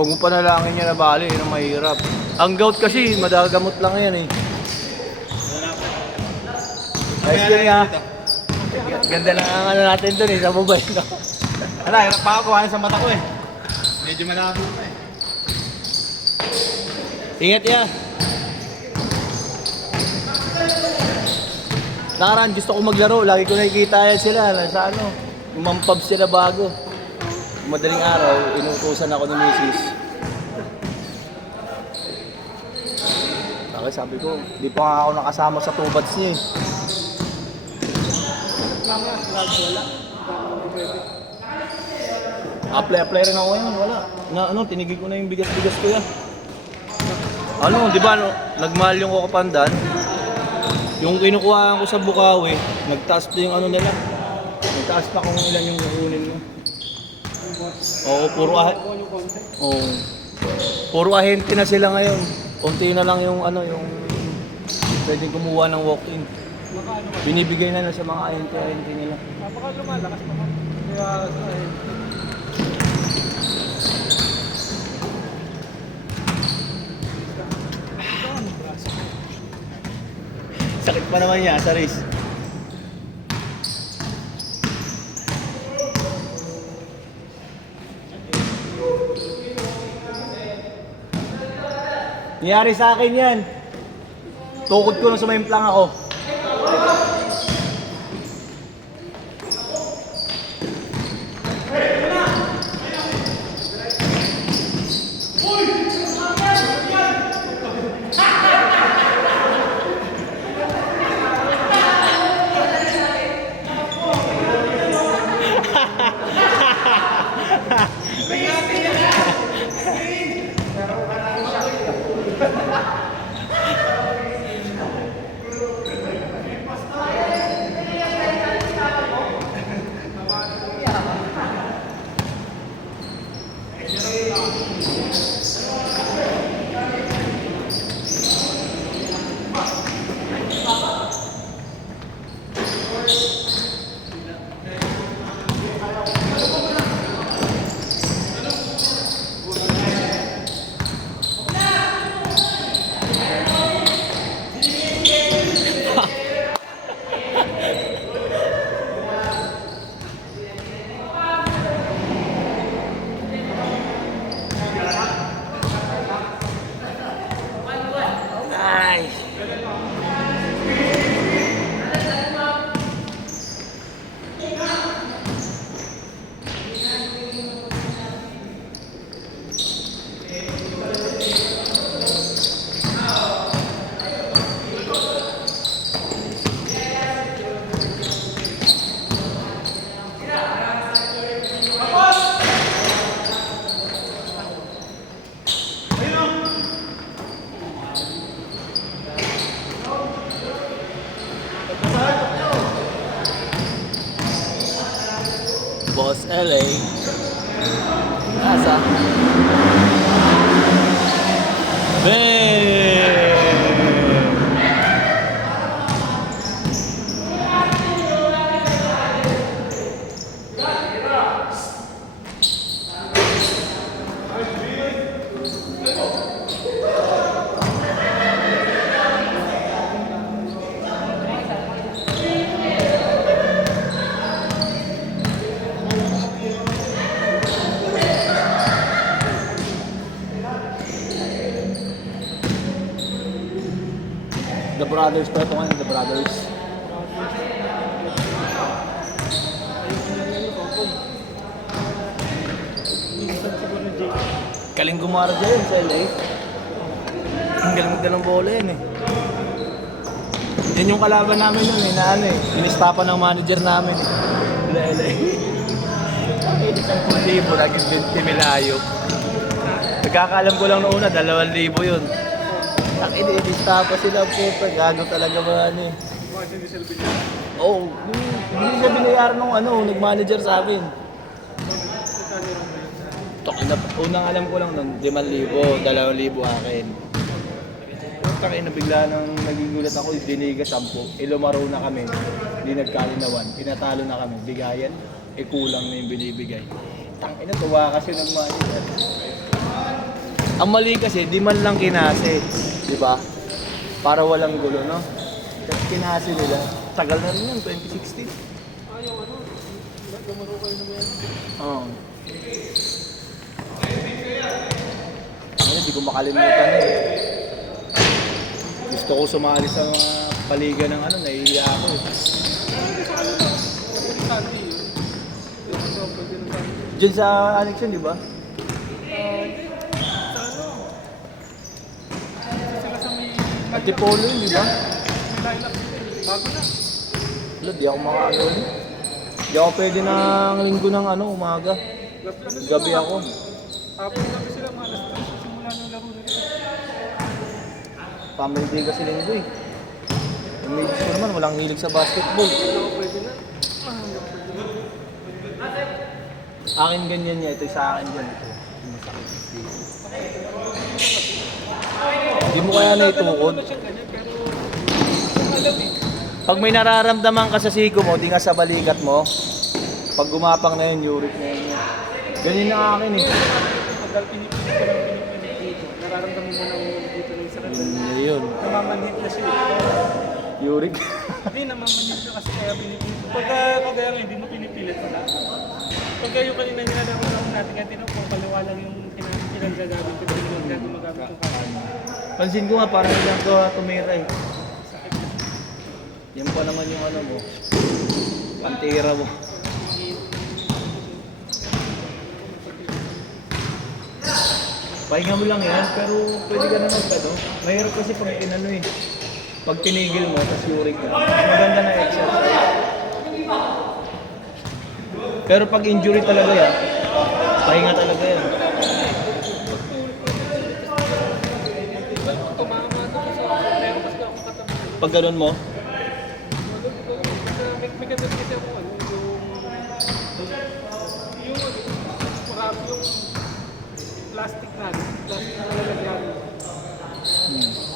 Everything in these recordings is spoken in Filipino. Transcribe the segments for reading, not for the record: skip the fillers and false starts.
Huwag mo panalangin niya na bali, yun ang mahirap. Ang gout kasi, madagamot lang yan eh. Ayos din nga. Ganda na ang ano natin dun eh, sa mobile no? Wala, hirap pa ako kuhanin sa mata ko eh. Medyo malabo pa eh. Ingat ya. Nakaraan, gusto ko maglaro. Lagi ko nakikita yan sila. Sa ano, umampab sila bago. Madaling araw, inutusan ako ni Mrs. Bakit sabi ko, di pa nga ako nakasama sa tubats niya eh. Apply rin ako ngayon, wala. Ano, tinigil ko na yung bigas-bigas ko yan. Ano, di ba, no, nagmahal yung Kokopandan. Yung kinukuhaan ko sa Bukawi, nagtaas din yung ano nila. Nagtaas pa kung ilan yung kukunin mo. Oo, puro ahente na sila ngayon. Unti na lang yung ano, yung pwedeng kumuha ng walk-in. Binibigay na sa mga ahente nila. Napaka lumalakas naman. Kaya Sakit pa naman niya sa race. Nangyari sa akin yan. Tukod ko nung sumimplang ako. Boss LA. Nasa? The Brothers pa ito ngayon, The Brothers. Galing gumara dyan sa LA. Ang galing magdalang bola yan eh. Yan yung kalaban namin nun eh, na ano eh. Inistapan ng manager namin eh. LA. Ang isang libo, naging 20 milayo. Nagkakaalam ko lang noon na 2,000 yun. Ang inilista pa sila po, gago talaga ba ano eh. Oo, hindi siya binayaran nung ano, nag-manager sa akin. Unang alam ko lang nun, 5,000, 2,000 akin. Takay na bigla nang nagugulat ako, diniga 10. Lumaro na kami, hindi nagkalinawan, pinatalo na kami, bigayan, kulang na yung binibigay. Tangina, tuwa kasi ng manager. Ang mali kasi, di man lang kinase. Di ba? Para walang gulo, no? Kasi kinase nila. Tagal na rin yun, 2016. Ayaw ano, gamaro kayo na yan. Oo. Ngayon, di ko makalimutan eh. Gusto ko sumali sa mga paliga ng ano, naiiya ako eh. Hindi sa ano lang, hindi sa Sandy yun. Hindi sa pwede na Sandy. Diyan sa Alex yun, di ba? Hindi, sa ano. Sila sa may... At Polo yun, di ba? May lineup. Bago na. Wala, di ako makaano yun. Di ako pwede ng linggo ng ano, umaga. Gabi ako. Hapon gabi sila mga alas 3. Simula ng laro nila. Family day kasi linggo eh. Yung mates ko naman, walang hilig sa basketball. Ano pwede na? Pwede na. Akin ganyan niya, ito sa akin dyan. Ito. Yung masakit. Hindi mo kaya naitukod. Ano siya ganyan, pero... Kung alam eh. Pag may nararamdaman ka sa siko mo, di nga sa balikat mo. Pag gumapang na yun, uric na yun. Ganyan na akin eh. Pagdal pinipilit ko lang pinipilit dito. Nararamdaman mo na dito na yung sarap. Yun. Namamanhit na siya eh. Uric. Hindi, namamanhit na kasi kaya pinipilit. Pagka kagaya hindi mo pinipilit wala. Pagka yung kanina nilalaro natin, kaya tinapong paliwalang yung pinagagamit ko, hindi mo gumagamit yung kanya. Pansin ko nga, parang ilang ko tumira eh. Yan pa naman yung ano mo. Pantira mo. Pahinga mo lang yan, pero pwede ka naman pa, no? Mahirap kasi pag inano eh. Pag tinigil mo, tapos uric ka, mas maganda na exercise. Pero pag injury talaga yan, pahinga talaga yan. Tumama na ako sa pero kasi ako katabi. Pag ganun mo, May ganun kasi ako ano, yung plastic na lalagyan.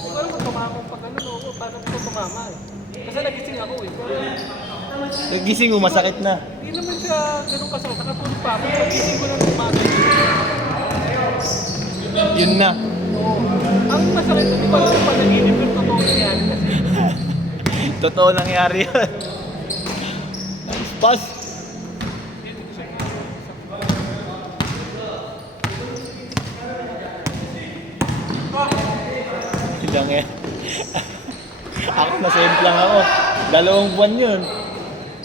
Pero kung tumama pag ano, no, paano ko tumama eh. Kasi nagising ako eh. nagising mo, masakit na. Hindi naman siya ganun kasama, nakatulog pa ako. Pagising ko lang tumaga. Yun na. Ang masakit ko pa lang panaginip yung totoo nangyari kasi. Totoo nangyari yun. Nice pass. Ilang eh. Ako nasend lang ako. 2 buwan yun.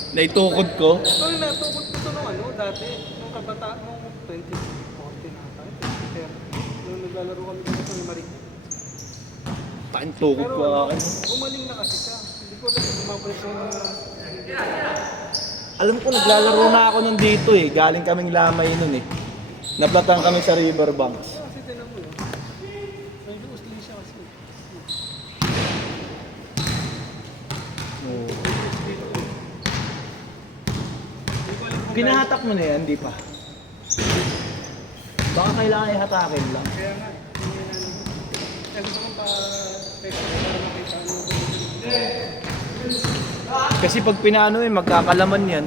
Naitukod ko. Ito yung natukod ko ito nung ano, dati, nung kabataan, nung 2014 na tayo, 2030. Nung naglalaro kami dito sa Marik. Taan tukod Pero ko ano, akin. umaling na kasi siya. Hindi ko alam kung bumabalik siya ng... Alam ko naglalaro na ako nandito eh. Galing kaming Lamay nun eh. Naplatan kami sa Riverbanks. Kasi tinan mo yun. Medyo usli siya kasi. Oo. Hindi ko alam kung Kinahatak mo na yan, di pa? Baka kailangan ihatakin lang. kaya nga, hindi na ano. Kaya gusto kong pa-text para makita ano. Kasi pag pinaano eh, magkakalaman yan.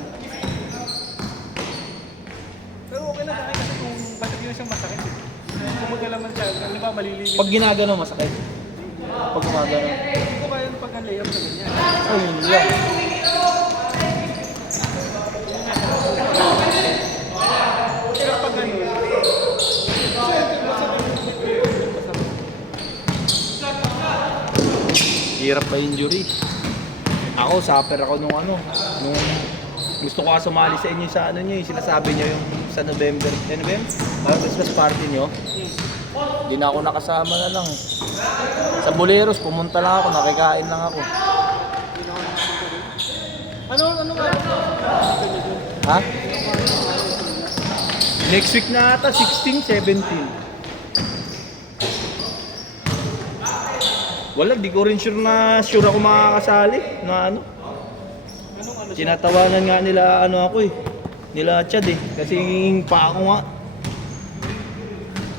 Pero okay na sa akin kasi kung bakit yun siyang masakit eh. Kung magalaman siya, alam ba malililim. Pag ginagano, masakit. Pag gumagano. Hindi ko kaya pag layup na ganyan. Oh, yun lang. Pero pag ganun, Hirap pa injury. Ako, suffer ako nung ano. Nung gusto ko sumali sa inyo sa ano nyo, yung sinasabi nyo yung sa November. November? Parang Christmas party nyo. Hindi na ako nakasama na lang eh. Sa Boleros, pumunta lang ako, nakikain lang ako. ano nga? Ha? Next week na ata, 16, 17. Wala, di ko rin sure ako makakasali na ano. Tinatawanan nga nila ano ako eh. Nila Chad eh. Kasi yung pa ako nga.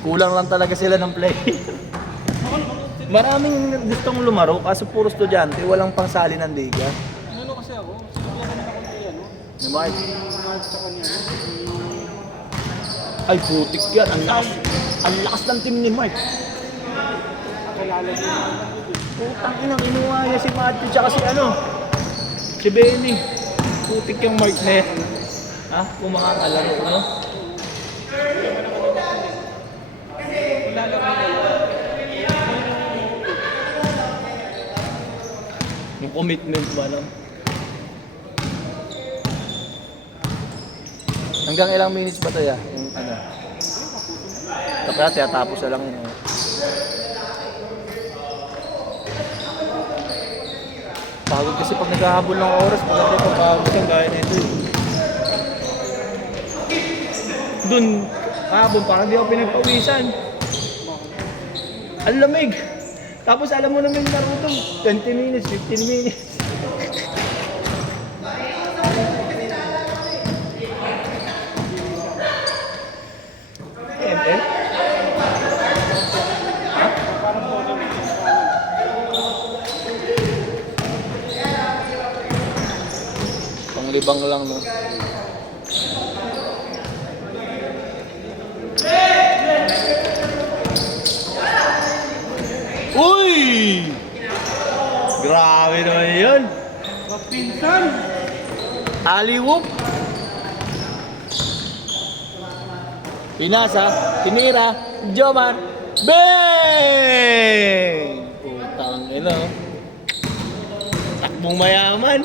Kulang lang talaga sila ng play. Maraming gustong lumaro kaso puro estudyante, walang pangsali ng liga. Ano kasi ako? Siguro naman ako kay ano? Ni Mark. Mahal sa kanya. Ay putik yan, ang lakas. Ang lakas ng team ni Mark. Kalala niyo naman. Putang ina, kinuha niya si Matthew tsaka si ano. Si Benny. Putik yung Mark na yan. Ha? Kung makakalaro, no? Yung commitment ba lang? Hanggang ilang minutes ba tayo? Yung ano? Tapos tapos na lang yun. Eh. Pagod kasi pag naghahabol ng oras, maganda yung pagpagod yung gaya na ito. Dun, kahapon parang di ako pinagpawisan. Ang lamig. Tapos alam mo naman yung laro 20 minutes, 15 minutes. ML? Panglibang lang, no? Uy! Grabe naman yun. Magpinsan! Aliwop. Pinasa, tinira, Jomar. Bang! Putang ina. Takbong mayaman.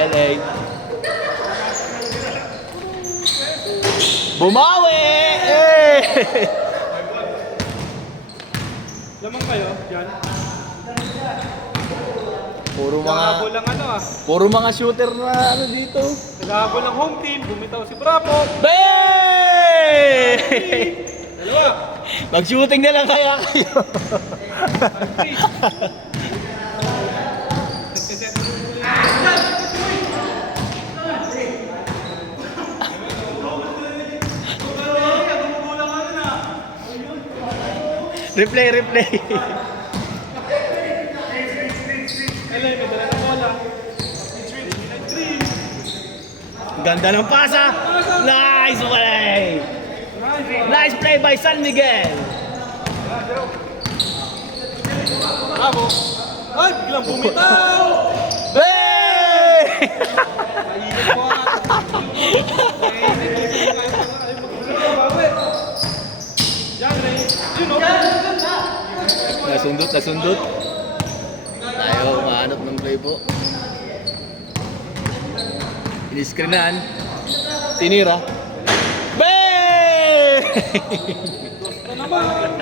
LA. Bumawi! Eh! Lamang kayo, dyan. Puro Naghahabol mga lang ano ah. puro mga shooter na ano dito. Naghahabol ng home team, bumitaw si Bravo. Bang! Dalawa. Mag-shooting na lang kaya kayo. Replay. Elay, may dala ng bola. Ganda ng pasa. Nice play. Nice play by San Miguel. Bravo. Ay, biglang bumitaw. Hey! Mainit po Yan, Ray. Yun o. Nasundot. Tayo, mahanap ng play po. Iniscreenan. Tinira. Bang! Gusto naman.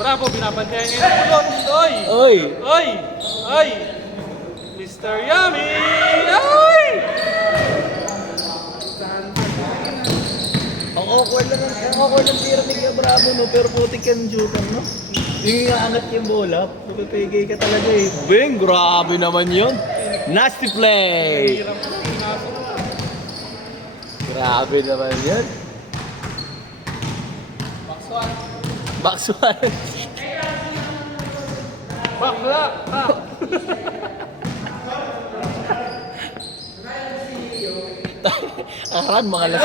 Bravo, binabantayan niya yung pulot. Oy! Oy! Mr. Yummy! Ay! Ang awkward lang tira ni Kuya Bravo, no? Pero putik yan shooter, no? Yung angat yung bola, pupipigay ka talaga eh. Bang! Grabe naman yun. Nasty play! Hirap ko pinasok. Grabe naman yun. Box one. Bakla! Ha! Aran, mga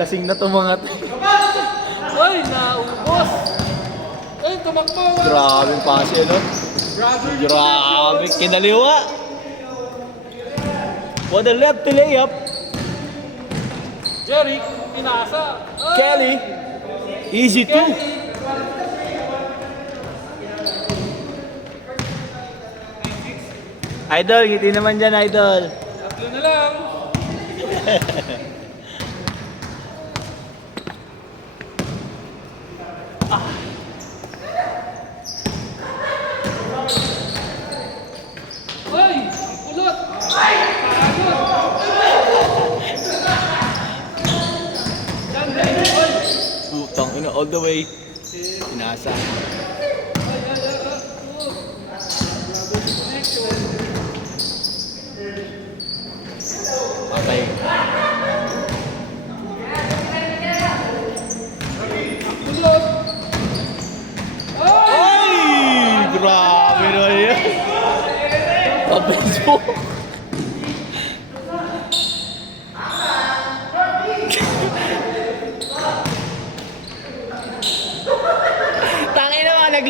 lasing na to mga to. Ay, naubos! Ay, tumakbo! Grabe yung pase, no? Grabe, kinaliwa. For the left to layup, Jerry, pinasa! Ay! Kelly. Easy two. Idol, ngiti naman dyan, Idol. Tatlo na lang! Ay! Kulot! Ay! Yan, Ray! Oy! Putang ina, all the way. Pinasa. Patay. Kulot! Ay! Grabe na yan. Pa-Facebook.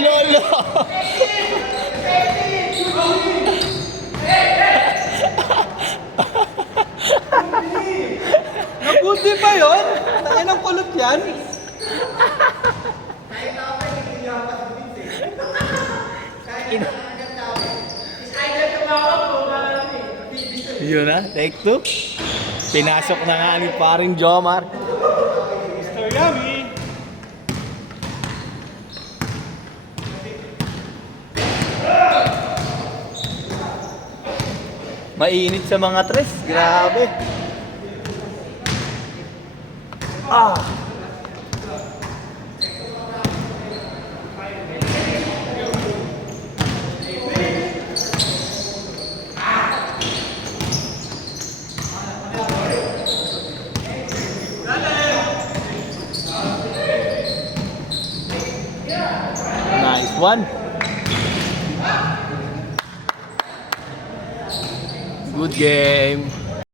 Lolo! Nabuti pa yun? Tangin ng kulot yan? Yun na, take two. Pinasok na nga ni paring Jomar. Mr. Yummy! Mainit sa mga tres, grabe. Ah! Nice one. Good game.